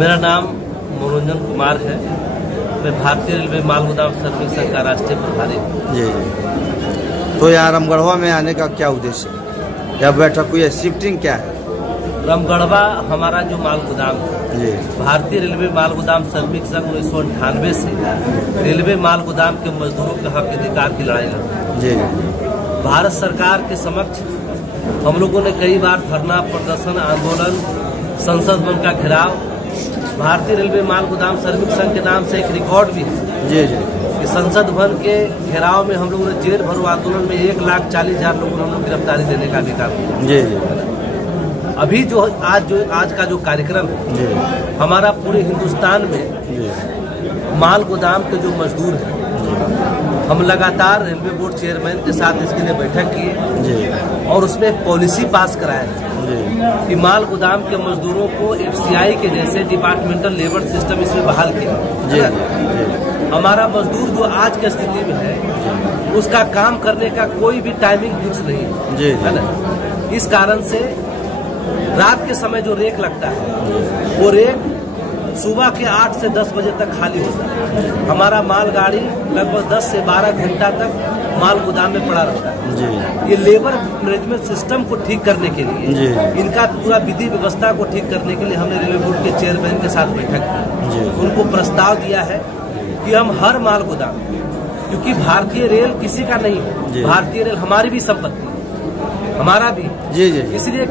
मेरा नाम मनोरंजन कुमार है। मैं भारतीय रेलवे माल गोदाम श्रमिक संघ का राष्ट्रीय प्रभारी हूँ। जी। तो यहाँ रामगढ़वा में आने का क्या उद्देश्य है या बैठक हुई है, शिफ्टिंग क्या है? रामगढ़वा हमारा जो माल गोदाम है, भारतीय रेलवे माल गोदाम श्रमिक संघ 1998 से रेलवे माल गोदाम के मजदूरों के हक अधिकार की लड़ाई लड़ी। जी। भारत सरकार के समक्ष हम लोगों ने कई बार धरना प्रदर्शन, आंदोलन, संसद भवन का घेराव, भारतीय रेलवे माल गोदाम श्रमिक संघ के नाम से एक रिकॉर्ड भी है। जी जी। कि संसद भवन के घेराव में हम लोगों ने जेल भरो आंदोलन में 1,40,000 लोगों ने हम लोग गिरफ्तारी देने का भी काम किया। जी जी। अभी जो आज का जो कार्यक्रम है, हमारा पूरे हिंदुस्तान में माल गोदाम के जो मजदूर हैं, हम लगातार रेलवे बोर्ड चेयरमैन के साथ इसके लिए बैठक किए और उसमें एक पॉलिसी पास कराया कि माल गोदाम के मजदूरों को FCI के जैसे डिपार्टमेंटल लेबर सिस्टम इसमें बहाल किया। हमारा मजदूर जो आज की स्थिति में है, उसका काम करने का कोई भी टाइमिंग फिक्स नहीं है ना। इस कारण से रात के समय जो रेक लगता है, वो रेक सुबह के 8 से 10 बजे तक खाली होता है। हमारा मालगाड़ी लगभग 10 से 12 घंटा तक माल गोदाम में पड़ा रहता है। ये लेबर मैनेजमेंट सिस्टम को ठीक करने के लिए, इनका पूरा विधि व्यवस्था को ठीक करने के लिए हमने रेलवे बोर्ड के चेयरमैन के साथ बैठक की। उनको प्रस्ताव दिया है कि हम हर माल गोदाम, क्योंकि भारतीय रेल किसी का नहीं है, भारतीय रेल हमारी भी संपत्ति, हमारा भी, इसलिए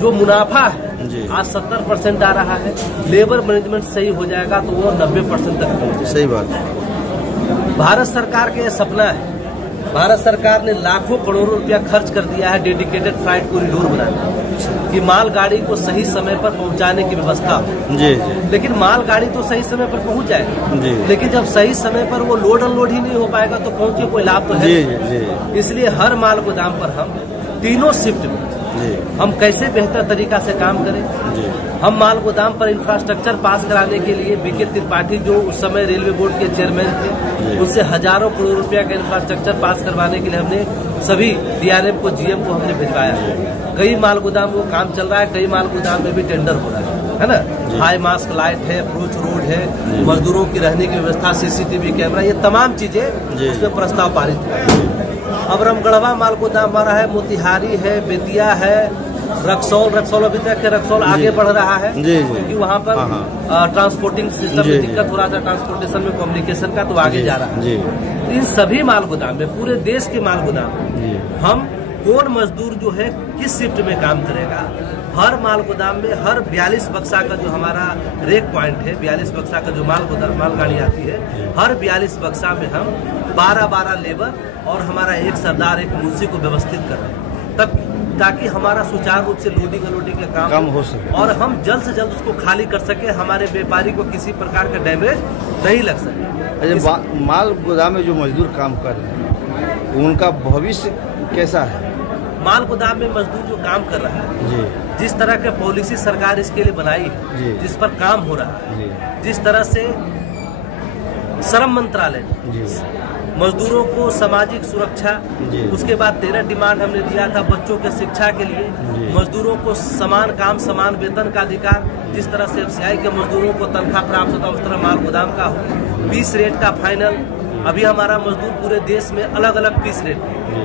जो मुनाफा है आज 70% आ रहा है, लेबर मैनेजमेंट सही हो जाएगा तो वो 90% तक पहुंचे। सही बात है। भारत सरकार के सपना है, भारत सरकार ने लाखों करोड़ों रुपया खर्च कर दिया है डेडिकेटेड फ्लाइट कॉरिडोर बनाने कि मालगाड़ी को सही समय पर पहुंचाने की व्यवस्था हो। लेकिन मालगाड़ी तो सही समय पर पहुंच जाएगी, लेकिन जब सही समय पर वो लोड अनलोड ही नहीं हो पाएगा तो पहुंच के कोई लाभ तो है। इसलिए हर माल गोदाम पर हम तीनों शिफ्ट में हम कैसे बेहतर तरीका से काम करें। हम माल गोदाम पर इंफ्रास्ट्रक्चर पास कराने के लिए बीके त्रिपाठी जो उस समय रेलवे बोर्ड के चेयरमैन थे, उससे हजारों करोड़ रुपया का इंफ्रास्ट्रक्चर पास करवाने के लिए हमने सभी DRM को, GM को हमने भिजवाया। कई माल गोदाम वो काम चल रहा है, कई माल गोदाम में भी टेंडर हो रहा है ना। हाई मास्क लाइट है, अप्रोच रोड है, मजदूरों की रहने की व्यवस्था, CCTV कैमरा, ये तमाम चीजें उसमें प्रस्ताव पारित हुए। अब रामगढ़वा माल गोदाम हमारा है, मोतिहारी है, बेतिया है, रक्सौल अभी तक के रक्सौल आगे बढ़ रहा है क्योंकि वहाँ पर ट्रांसपोर्टिंग सिस्टम में दिक्कत हो रहा था, ट्रांसपोर्टेशन में कम्युनिकेशन का, तो आगे जा रहा है। इन सभी माल गोदाम में, पूरे देश के माल गोदाम में हम कौन मजदूर जो है किस शिफ्ट में काम करेगा, हर माल गोदाम में हर 42 बक्सा का जो हमारा रेक पॉइंट है, 42 बक्सा का जो मालगाड़ी आती है, हर 42 बक्सा में हम 12-12 लेबर और हमारा एक सरदार, एक मुंशी को व्यवस्थित कर रहे हैं, तब ताकि हमारा सुचारू रूप से लोडिंग अनलोडिंग का काम हो सके और हम जल्द से जल्द उसको खाली कर सके, हमारे व्यापारी को किसी प्रकार का डैमेज नहीं लग सके। माल गोदाम में जो मजदूर काम कर रहे हैं, उनका भविष्य कैसा है? माल गोदाम में मजदूर जो काम कर रहा है, जिस तरह के पॉलिसी सरकार इसके लिए बनाई है, जिस पर काम हो रहा है, जिस तरह से श्रम मंत्रालय मजदूरों को सामाजिक सुरक्षा, उसके बाद 13 डिमांड हमने दिया था बच्चों के शिक्षा के लिए, मजदूरों को समान काम समान वेतन का अधिकार, जिस तरह से FCI के मजदूरों को तनख्वाह प्राप्त होता है उस तरह माल गोदाम का हो। पीस रेट का फाइनल, अभी हमारा मजदूर पूरे देश में अलग अलग पीस रेट,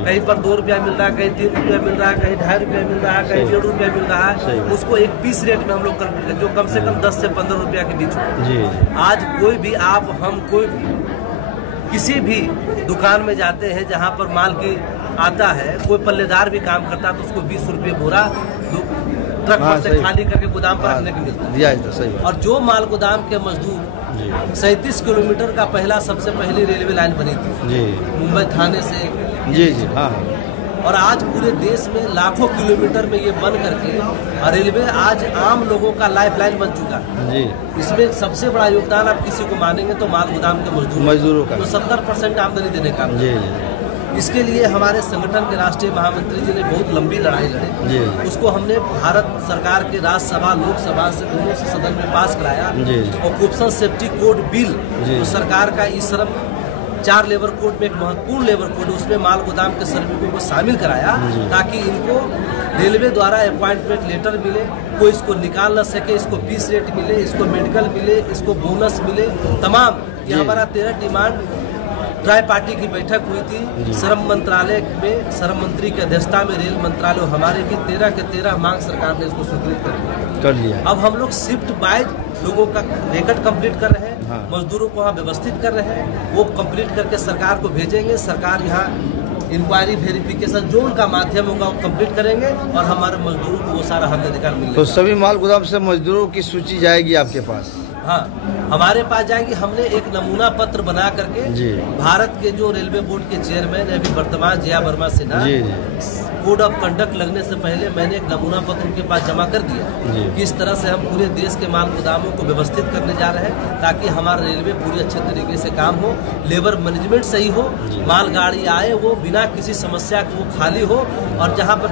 कहीं पर 2 रुपया मिल रहा है, कहीं 3 रुपया मिल रहा है, कहीं 2.5 रुपया मिल रहा है, कहीं 1.5 रुपया मिल रहा है, उसको एक पीस रेट में हम लोग कैलकुलेट करें जो कम से कम 10 से 15 रुपया के बीच हो। आज कोई भी आप, हम, कोई भी किसी भी दुकान में जाते हैं जहां पर माल की आता है, कोई पल्लेदार भी काम करता है तो उसको 20 रुपये बोरा ट्रक पर से खाली करके गोदाम पर रखने को मिलता है। और जो माल गोदाम के मजदूर 37 किलोमीटर का पहला सबसे पहली रेलवे लाइन बनी थी मुंबई थाने से, और आज पूरे देश में लाखों किलोमीटर में ये बन करके रेलवे आज आम लोगों का लाइफलाइन बन चुका है। इसमें सबसे बड़ा योगदान आप किसी को मानेंगे तो माल गोदाम के मजदूरों का, तो 70% आमदनी देने का। इसके लिए हमारे संगठन के राष्ट्रीय महामंत्री जी ने बहुत लंबी लड़ाई लड़ी, उसको हमने भारत सरकार के राज्यसभा लोकसभा से दोनों से सदन में पास कराया। ऑक्यूपेशनल सेफ्टी कोड बिल तो सरकार का ई श्रम 4 लेबर कोड में एक महत्वपूर्ण लेबर कोड, उसमें माल गोदाम के श्रमिकों को शामिल कराया ताकि इनको रेलवे द्वारा अपॉइंटमेंट लेटर मिले, कोई इसको निकाल न सके, इसको फीस रेट मिले, इसको मेडिकल मिले, इसको बोनस मिले, तमाम ये हमारा 13 डिमांड ट्राई पार्टी की बैठक हुई थी श्रम मंत्रालय में, श्रम मंत्री की अध्यक्षता में रेल मंत्रालय, हमारे भी 13 के 13 मांग सरकार ने इसको स्वीकृत कर लिया। अब हम लोग शिफ्ट वाइज लोगों का रिकॉर्ड कंप्लीट कर रहे हैं, मजदूरों को वहाँ व्यवस्थित कर रहे हैं, वो कंप्लीट करके सरकार को भेजेंगे, सरकार यहाँ इंक्वायरी वेरिफिकेशन जो उनका माध्यम होगा वो कंप्लीट करेंगे और हमारे मजदूरों को वो सारा हक अधिकार मिलेगा। तो सभी माल गोदाम से मजदूरों की सूची जाएगी आपके पास? हाँ, हमारे पास जाएगी। हमने एक नमूना पत्र बना करके भारत के जो रेलवे बोर्ड के चेयरमैन है अभी वर्तमान Jaya Verma Sinha, code of conduct लगने से पहले मैंने एक नमूना पत्र उनके पास जमा कर दिया कि इस तरह से हम पूरे देश के माल गोदामों को व्यवस्थित करने जा रहे हैं ताकि हमारा रेलवे पूरी अच्छे तरीके से काम हो, लेबर मैनेजमेंट सही हो, मालगाड़ी आए वो बिना किसी समस्या के वो खाली हो। और जहाँ पर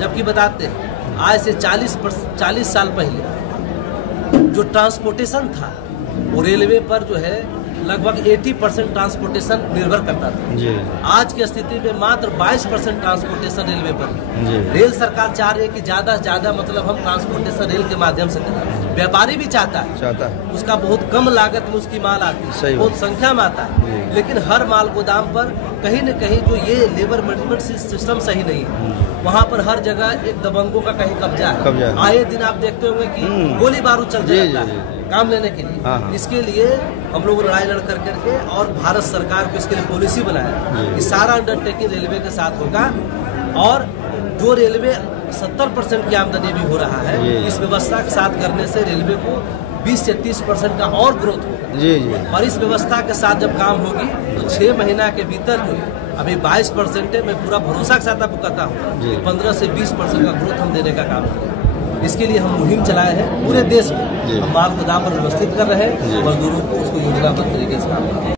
जबकि बताते हैं आज से 40 साल पहले जो ट्रांसपोर्टेशन था वो रेलवे पर जो है लगभग 80% ट्रांसपोर्टेशन निर्भर करता था। आज की स्थिति में मात्र 22% ट्रांसपोर्टेशन रेलवे पर। रेल सरकार चाह रही है कि ज्यादा से ज्यादा मतलब हम ट्रांसपोर्टेशन रेल के माध्यम से करें। व्यापारी भी चाहता है उसका बहुत कम लागत में उसकी माल आती है, बहुत संख्या में आता है, लेकिन हर माल गोदाम पर कहीं न कहीं जो ये लेबर मैनेजमेंट सिस्टम सही नहीं है, वहाँ पर हर जगह एक दबंगों का कहीं कब्जा है। आए दिन आप देखते होंगे कि गोली बारूद चलते रहता है काम लेने के लिए। इसके लिए हम लोग लड़ाई लड़ करके और भारत सरकार को इसके लिए पॉलिसी बनाया कि सारा अंडरटेकिंग रेलवे के साथ होगा और जो रेलवे 70% की आमदनी भी हो रहा है, इस व्यवस्था के साथ करने से रेलवे को 20 से 30% का और ग्रोथ होगा। और इस व्यवस्था के साथ जब काम होगी तो 6 महीना के भीतर जो अभी 22% है, मैं पूरा भरोसा के साथ आपको कहता हूँ 15 से 20% का ग्रोथ हम देने का काम करेंगे। इसके लिए हम मुहिम चलाए हैं पूरे देश में, हम माल गोदाम पर व्यवस्थित कर रहे हैं, मजदूरों को उसको योजनाबद्ध तरीके से काम कर रहे हैं।